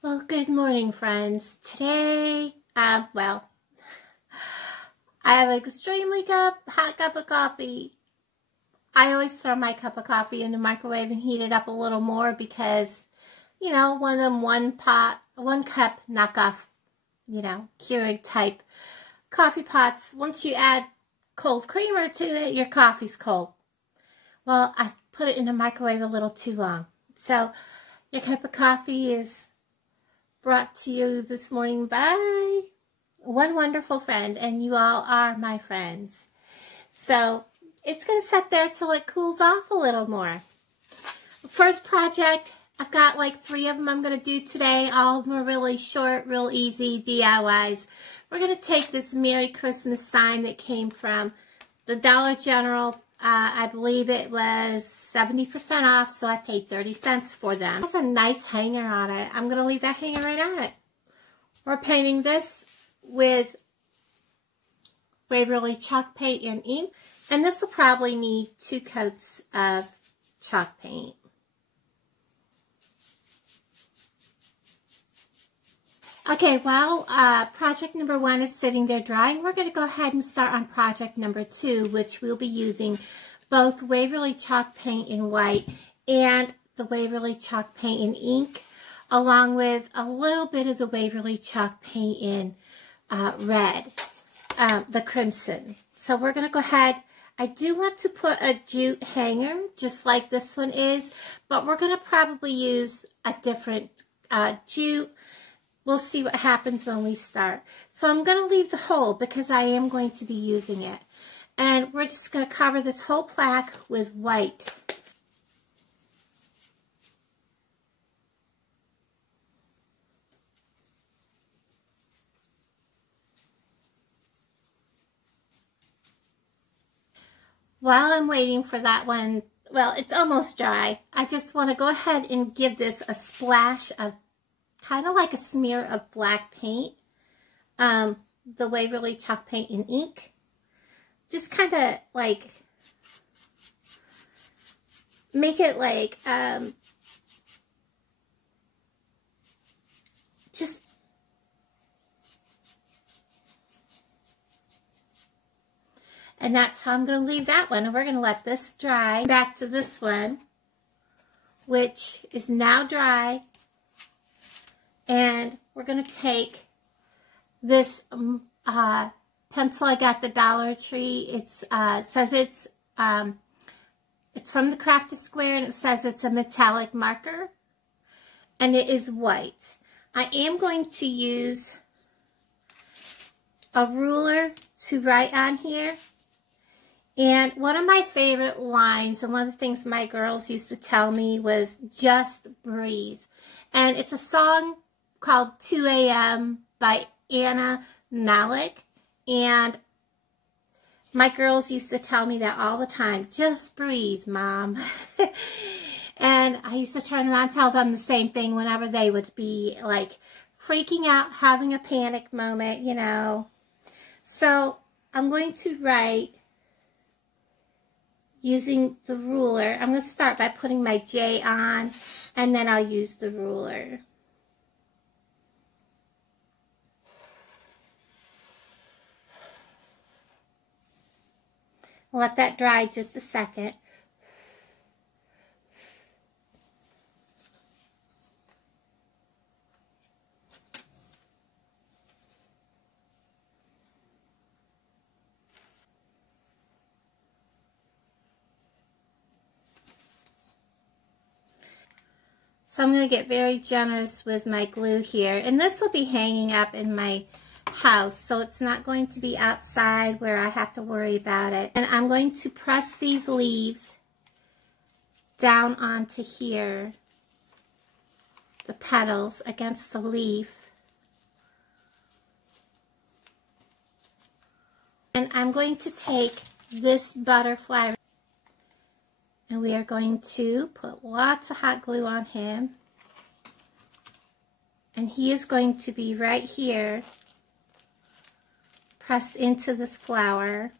Well, good morning, friends. Today, I have an extremely hot cup of coffee. I always throw my cup of coffee in the microwave and heat it up a little more because, one of them one cup knockoff, Keurig type coffee pots. Once you add cold creamer to it, your coffee's cold. Well, I put it in the microwave a little too long. So, your cup of coffee is brought to you this morning by one wonderful friend, and you all are my friends. So it's going to sit there till it cools off a little more. First project, I've got like 3 of them I'm going to do today. All of them are really short, real easy DIYs. We're going to take this Merry Christmas sign that came from the Dollar General. I believe it was 70% off, so I paid 30 cents for them. It has a nice hanger on it. I'm going to leave that hanger right on it. We're painting this with Waverly chalk paint and ink, and this will probably need 2 coats of chalk paint. Okay, while project number 1 is sitting there drying, we're going to go ahead and start on project number 2, which we'll be using both Waverly chalk paint in white and the Waverly chalk paint in ink, along with a little bit of the Waverly chalk paint in red, the crimson. So we're going to go ahead. I do want to put a jute hanger, just like this one is, but we're going to probably use a different jute. We'll see what happens when we start. So I'm going to leave the hole because I am going to be using it. And we're just going to cover this whole plaque with white. While I'm waiting for that one, well, it's almost dry. I just want to go ahead and give this a splash of kind of like a smear of black paint, the Waverly chalk paint in ink. Just kind of like make it like just and that's how I'm going to leave that one, and we're going to let this dry. Back to this one, which is now dry. And we're going to take this pencil I got at the Dollar Tree. It says it's from the Craft to Square, and it says it's a metallic marker, and it is white. I am going to use a ruler to write on here. And one of my favorite lines, and one of the things my girls used to tell me, was just breathe. And it's a song called 2 a.m. by Anna Malik, and my girls used to tell me that all the time. Just breathe, Mom. And I used to turn around and tell them the same thing whenever they would be like freaking out, having a panic moment, So I'm going to write using the ruler. I'm going to start by putting my J on, and then I'll use the ruler. Let that dry just a second. So I'm going to get very generous with my glue here. And this will be hanging up in my house, so it's not going to be outside where I have to worry about it. And I'm going to press these leaves down onto here, the petals against the leaf. And I'm going to take this butterfly, and we are going to put lots of hot glue on him. And he is going to be right here, pressed into this flower,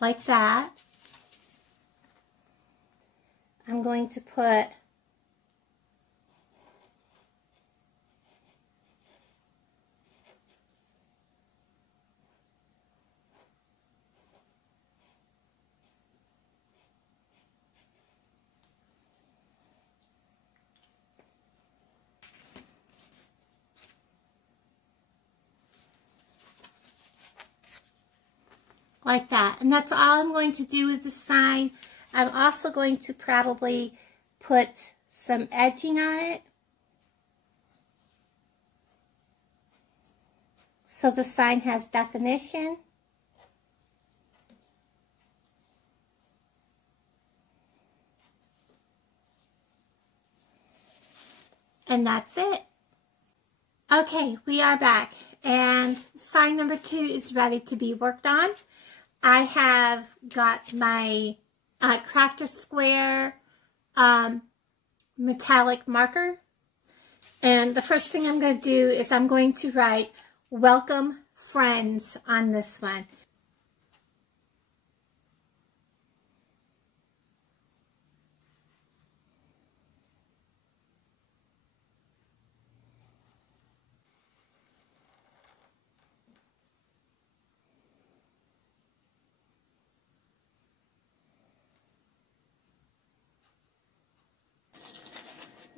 like that. I'm going to put like that. And that's all I'm going to do with the sign. I'm also going to probably put some edging on it, so the sign has definition. And that's it. Okay, we are back. And sign number 2 is ready to be worked on. I have got my Crafter Square metallic marker. And the first thing I'm going to do is I'm going to write "Welcome Friends" on this one.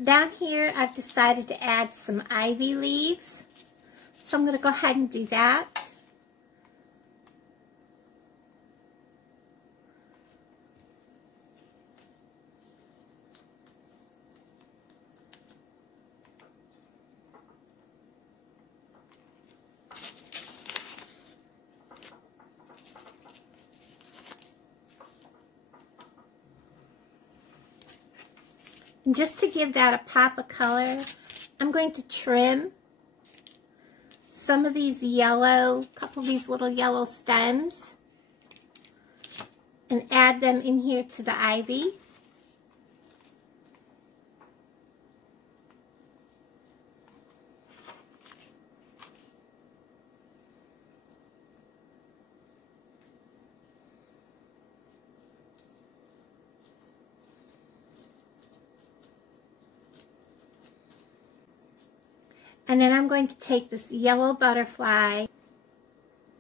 Down here, I've decided to add some ivy leaves. So I'm going to go ahead and do that. And just to give that a pop of color, I'm going to trim some of these yellow, couple of these little yellow stems and add them in here to the ivy. And then I'm going to take this yellow butterfly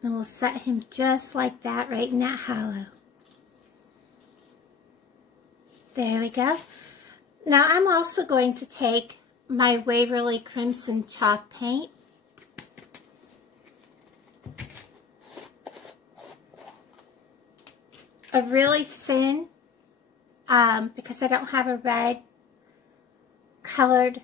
and we'll set him just like that right in that hollow. There we go. Now I'm also going to take my Waverly Crimson chalk paint. A really thin, because I don't have a red colored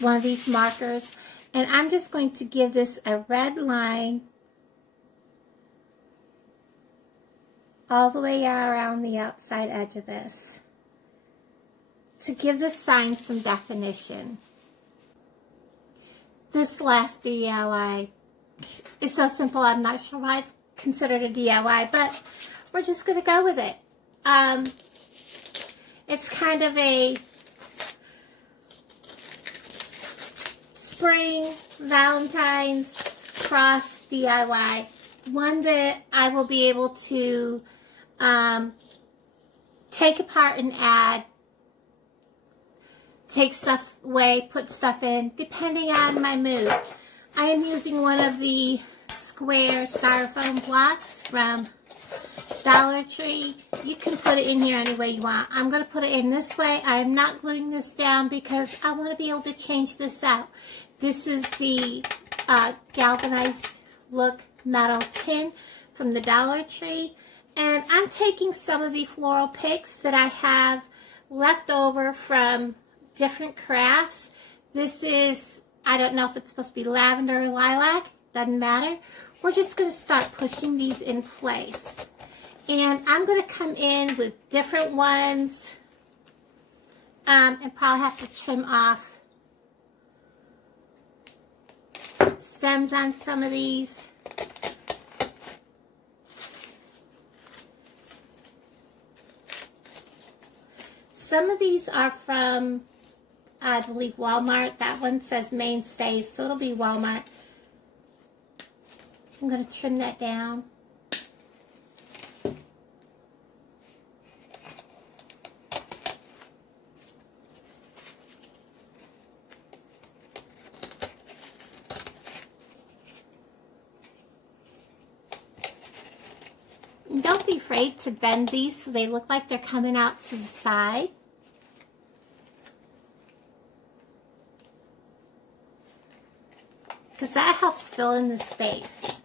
one of these markers, and I'm just going to give this a red line all the way around the outside edge of this to give this sign some definition. This last DIY is so simple, I'm not sure why it's considered a DIY, but we're just going to go with it. It's kind of a spring Valentine's cross DIY, one that I will be able to take apart and add, take stuff away, put stuff in, depending on my mood. I am using one of the square styrofoam blocks from Dollar Tree. You can put it in here any way you want. I'm going to put it in this way. I'm not gluing this down because I want to be able to change this out. This is the galvanized look metal tin from the Dollar Tree. And I'm taking some of the floral picks that I have left over from different crafts. This is, I don't know if it's supposed to be lavender or lilac. Doesn't matter. We're just going to start pushing these in place. And I'm going to come in with different ones and probably have to trim off stems on some of these. Some of these are from, I believe, Walmart. That one says Mainstays, so it'll be Walmart. I'm going to trim that down. And don't be afraid to bend these so they look like they're coming out to the side. Because that helps fill in the space.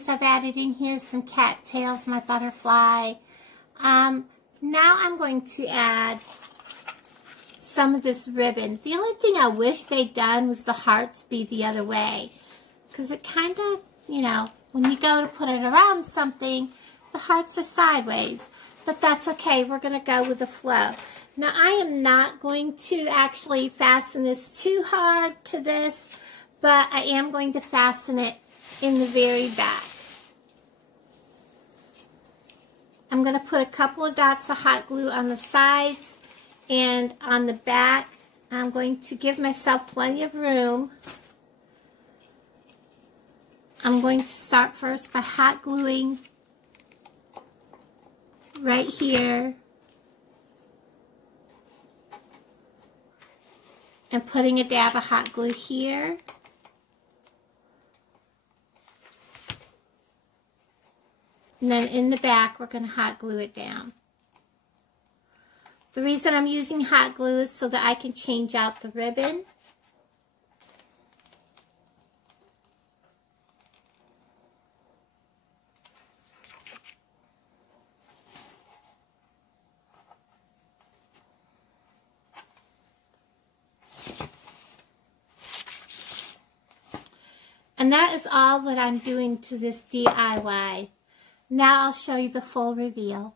things I've added in here, some cattails, my butterfly. Now I'm going to add some of this ribbon. The only thing I wish they'd done was the hearts be the other way. Because it kind of, you know, when you go to put it around something, the hearts are sideways. But that's okay. We're going to go with the flow. Now, I am not going to actually fasten this too hard to this, but I am going to fasten it in the very back. I'm going to put a couple of dots of hot glue on the sides and on the back. I'm going to give myself plenty of room. I'm going to start first by hot gluing right here and putting a dab of hot glue here. And then in the back, we're going to hot glue it down. The reason I'm using hot glue is so that I can change out the ribbon. And that is all that I'm doing to this DIY. Now I'll show you the full reveal.